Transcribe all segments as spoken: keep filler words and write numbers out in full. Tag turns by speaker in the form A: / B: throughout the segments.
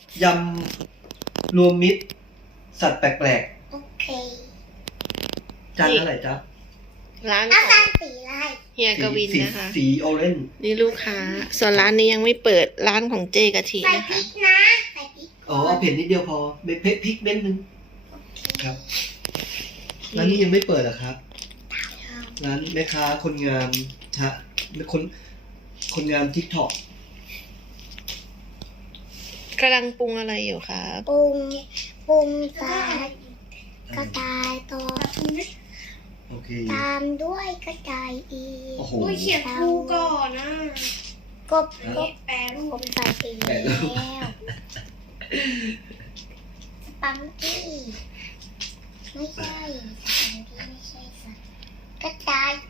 A: ยำรวมมิตรสัตว์แปลก
B: โอเค
A: ๆจานเท่าไหร่จ๊ะ
C: ร้าน
B: เอา
C: ขอ
B: ตาง สีอะไร
C: เฮียกวิน
A: สี
C: นะคะ
A: สีออเรนจ์
C: นี่ลูกค้า ส่วนร้านนี้ยังไม่เปิดร้านของเจกะทิ
B: ใส่
C: นะ
B: พริ
C: คะ
B: กนะใส่พริก
A: อ๋อเอาเผ็ดนิดเดียวพอเม็ดพริกเม็ดนึง
B: โอเค
A: ครับร้านนี้ยังไม่เปิดเหรอครับร้านแม่ค้าคนงามฮะคนคนงามทิกทอก
C: กำลังปรุงอะไรอยู่ครับ
B: ปรุงปรุงใส่กระต่ายต่อ
A: โอเค
B: ตามด้วยกระต่ายอีก
A: โอ้โห
D: อุ้ยเขียนครูก่อนนะ
B: กบกบ
D: แปรรูป
B: กบใส่ไปแล้วสปังกี้ไม่ใช่สปังกี้ไม่ใช่สัตว์กระต่าย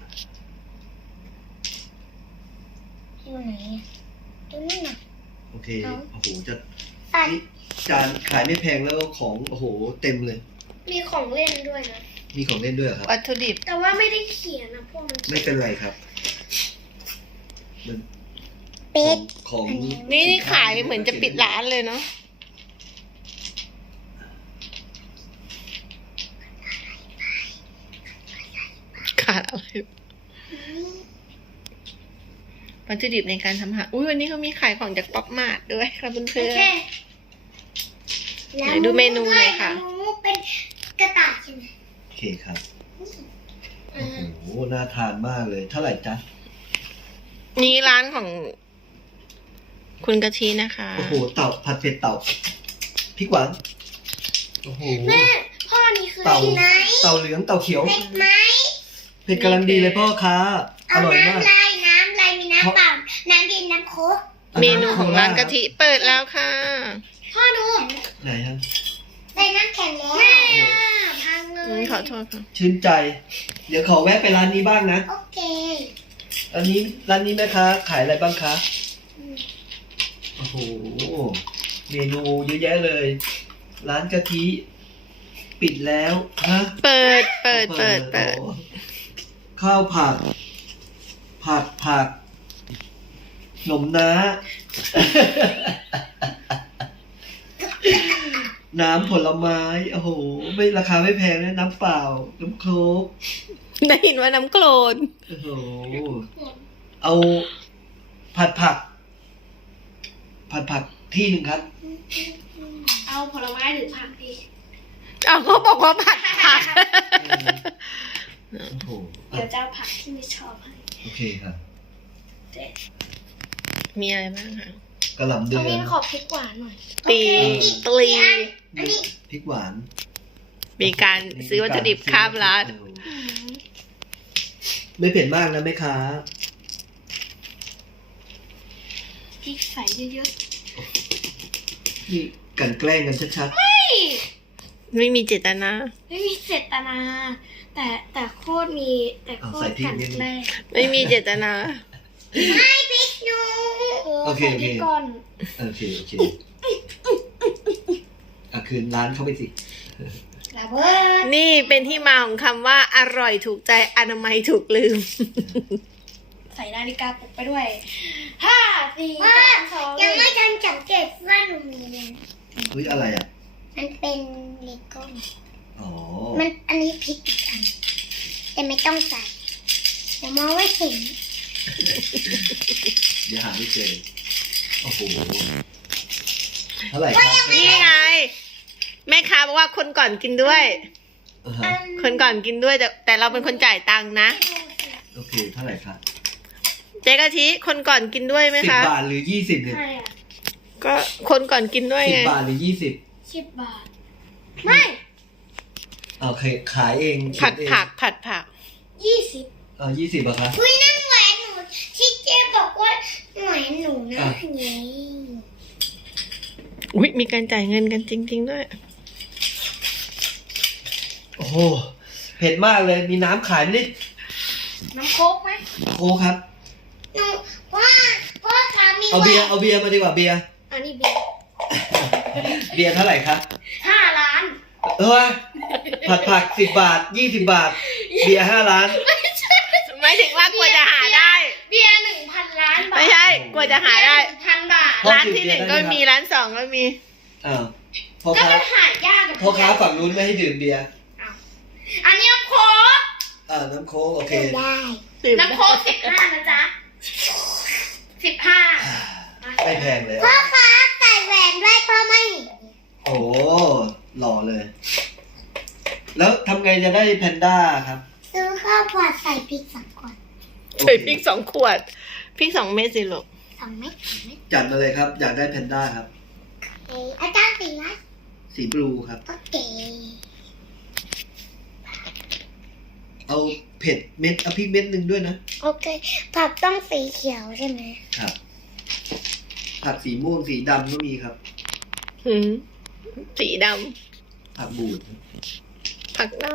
B: อยู่ไหนอะตัวนี้น่ะ
A: โอเค
B: เอา
A: โอ้โหจะ
B: สัต
A: นี่
B: ว์
A: จานขายไม่แพงแล้วของโอ้โหเต็มเลย
D: มีของเล่นด้วยนะ
A: มีของเล่นด้วยเหรอครับ
C: วัตถุดิบ
D: แต่ว่าไม่ได้เขียนนะพวกมัน
A: ไม่เป็นไรครับมัน
B: เป็ด
A: ของ
B: อันนี้
C: นี่นี่ขายเหมือนจะปิดร้านเลยเนาะขาดอะไรวัตถุดิบในการทำอาหารอุ้ยวันนี้เขามีขายของจากป๊อปมาร์ทด้วยค่ะเพื่
D: โอ
C: อน
D: เค
C: ไหนดูเมนูหน่อยค่ะ
B: ลามูเป็นกระต่ายใช่ไหม
A: โอเคครับโอ้โหน่าทานมากเลยเท่าไหร่จ๊ะ
C: ๆนี่ร้านของ คุณกะทินะคะ
A: โอ้โหเต่าผัดเผ็ดเต่าพริกหวานโอ้โห
D: แม่พ่อนี่คือ
A: เต่า
D: ที่ไหน
A: เต่าเหลืองเต่าเขียว
B: เผ็ดไหม
A: เผ็ดกำลังดีเลยพ่อค้าอ
B: เอา
A: ร่อยมาก
B: น้ำลายน้ำลายมีน้ำเปล่า น้ำเย็นน้ำโค้ก
C: เมนูของร้านกะทิเปิดแล้วค่ะ
D: พ่อดู
A: ไหนฮะ
B: ใส่น้ำแข็งแล้ว
D: แม่พังเล
C: อืม
D: ย
C: ขอโทษค่ะ
A: ชื่นใจ เดี๋ยวขอแวะไปร้านนี้บ้างนะ
B: โอเค
A: ร้านนี้ร้านนี้แม่ค้าขายอะไรบ้างคะโอ้โหเมนูเยอะแยะเลย ร้านกะทิปิดแล้วฮะ
C: เปิดเปิดเปิดเปิด
A: โอ้ข้าวผัดผัดผักหนมน้า น้ำผลไม้ โอ้โห ไม่ราคาไม่แพงนะน้ำเปล่า น้ำโค้ก
C: ได้ยินว่าน้ำโคลน
A: โอ้โห เอาผัดผัก ผัดผักที่หนึ่งครับ
D: เอาผลไม้หรือผักดี
C: เอาเขาบอกว่าผัดผัก
A: โอ้โห
D: เดี๋ยวจะเอาผักที่ไม่ชอบให้
A: โอเคครับ
D: เจ๊
C: มีอะไรบ้างคะ
A: กระหล่ำเดื
D: เอา
A: อ
D: วิ
A: น
D: นขอพริกหวานหน่อย
C: ปีตรี
B: อันนี้
A: พริกหวาน
C: มีการซื้อวัตถุดิบข้ามร้าน
A: ไม่เผ็ดมากนะแม่ค้า
D: พริกใส่เยอะ
A: นี่กลันแกล้งกันชัด
C: ไม่มีเจตนา
D: ๆไม่มีเจตนา แต่แต่โคตรมีแต่โคตรกลันแกล้ง
C: ไม่มีเจตนา
B: ให้พริกหนู
D: เออใส่พริกก่อน
A: ๆ โอเค โอเคอ่ะคืนร้านเข้าไปสิ
D: ระเบิด
C: นี่เป็นที่มาของคำว่าอร่อยถูกใจอนามัยถูกลืม
D: ใส่นาฬิกาปลุกไปด้วยห้าสี่
B: ว่า
D: สามสอง
B: ยังไม่ทันสังเกตว่าหนูมีเลย
A: เฮ้ย อะไรอ่ะ
B: มันเป็นเลโก้
A: อ๋อ
B: มันอันนี้พริกอีกอัน แต่ไม่ต้องใส่เดี๋ยวมองไม่เห็น
A: เดี๋ยวหาไม่เจอ โอ้โห เท่าไหร่ครับ
C: นี่ไง แม่ค้าบอกว่าคนก่อนกินด้วย
A: อ่าฮะ
C: คนก่อนกินด้วยแต่แต่เราเป็นคนจ่ายตังค์นะ
A: โอเค เท่าไหร่ครับ
C: เจ๊กะทิคนก่อนกินด้วยไหม
A: สิบ
C: คะ
A: บาทหรือยี่สิบเนี่ย
D: ใช่อ่ะ
C: ก็คนก่อนกินด้วย
A: สิบ
C: ไง
A: บาทหรือยี่สิบ
D: สิบบาท ไม่
A: โอเค ขายเอง
C: ผัด
A: เอง
C: ผักผัดผัก
D: ยี่สิบ
A: เออยี่สิบอะครับ
B: คุยนั่นแหวนหนูที่เจ๊บอกว่าแหวนหนูนะ
A: อ่ะ
B: ไง
C: อุ้ยมีการจ่ายเงินกันจริง ๆ ด้วย
A: โอ้โห เผ็ดมากเลย มีน้ำขายไหมนี่
D: น้ำโค้กไหม
A: โค้กครับ
B: หนูว่าพ่อสามี
A: เอาเบียร์ เอาเบียร์มาดีกว่าเบียร์
D: อันนี้เบียร์
A: เบียร์เท่าไหร่ครับ
D: ห้าล้าน
A: เออผัดผักสิบบาทยี่สิบบาท เบียร์ห้าล้าน
C: หมายถึงว่ากว่าจะหาได้
D: เบียร์หนึ่งพันล้านบาท
C: ไม่ใช่กว่าจะหาได้
D: พันบาท
A: พ่อ
C: ร้าน
A: ดื่ม
C: ที่หนึ่ง
A: เบี
C: ก็
A: ยร์ได้ไหม
C: มีร้านสองก็มี
A: อ้าวพ่อ
D: ก็
A: ค้า
D: มันหายากอะ
A: พ่อค้าฝั่งนู้นไม่ให้ดื่มเบียร์
D: อันนี้น้ำโค้ก
A: อ่าน้ำโค้กโอเค
B: ดื่มได้
C: ดื่ม
D: น้ำโค้กสิบห้านะจ๊ะสิบห้า
A: ไม่แพงเลย
B: พ่อคะใส่แหวนด้วยพ่อไม่เห็น
A: โอ้หล่อเลย แล้วทำไงจะได้แพนด้าครับ
B: ซื้อข้าวผัดใส่พริกสองขวด
C: ใส่พริกสองขวดพริกสองเม็ดสิลูก
B: สองเม็ดสองเม็ด
A: จัดมาเลยครับ อยากได้แพนด้าครับ
B: เอ้ยอาจารย์สีนะ
A: สีบลูครับ
B: โอเค
A: เอาเผ็ดเม็ดเอาพริกเม็ดหนึ่งด้วยนะ
B: โอเคผักต้องสีเขียวใช่ไหม
A: ครับ ผักสีม่วงสีดำก็มีครับ
C: หืมสีด
A: ผักบูด
C: ำผักเน่า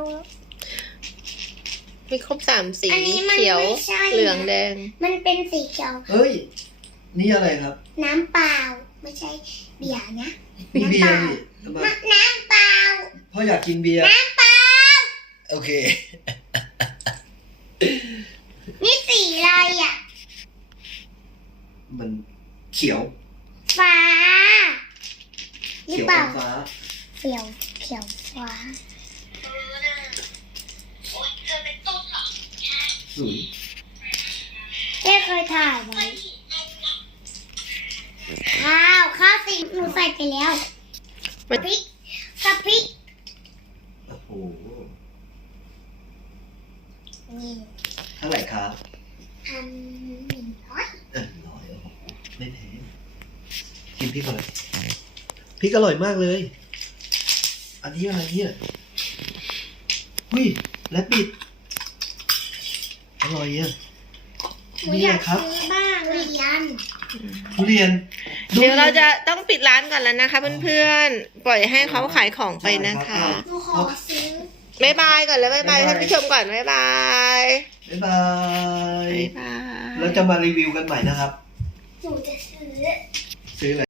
C: มีครบสามสี
B: อันนี้มัน
C: เขียว
B: ไม่ใช่นะ
C: เหลืองแดง
B: มันเป็นสีเขียว
A: เฮ้ย นี่อะไรครับ
B: น้ำเปล่า ไม่ใช่เบียร์นะ
A: นี่เบียร์นี่ทำไม
B: มะน้ำเปล่า
A: พ่ออยากกินเบียร์
B: น้ำเปล่า
A: โอเค
B: นี่สีอะไรอ่ะ
A: มันเขียว
B: ฟ้าหรือ
A: เขียว
B: เปล่า
A: ฟ้า
B: เขียวเขียวฟ้า
A: ศูนย์
B: แค่เคยถ่ายไว้ข้าวข้าวสีหนูใส่ไปแล้ว
C: มัน
B: พริกกับพริก
A: โอ้โห
B: นี่
A: เท่าไหร่ครับ
B: พันหนึ่งร้อย
A: เออร้อยโอ้โหไม่แพงกินพริกอร่อยพริกอร่อยมากเลย อันนี้อะไรเนี่ยหุ้ยและปิดอร่อยอ่ะ
B: หนู
A: นี่
B: อ
A: อะไร
B: ยาก
A: ครับ
B: ซื้อบ้างเรียน
A: ทุเรียน
C: เดี๋ยวเราจะต้องปิดร้านก่อนแล้วนะคะเพื่อนๆ ปล่อยให้เขาขายของไปนะคะ
B: หนูขอซื้อ
C: บ๊ายบายก่อนแล้วบ๊ายบายท่านผู้ชมก่อนบ๊ายบาย
A: บ๊ายบาย
C: บ๊ายบาย
A: เราจะมารีวิวกันใหม่นะครับ
B: หนูจะซื้อ
A: ซื้ออะไร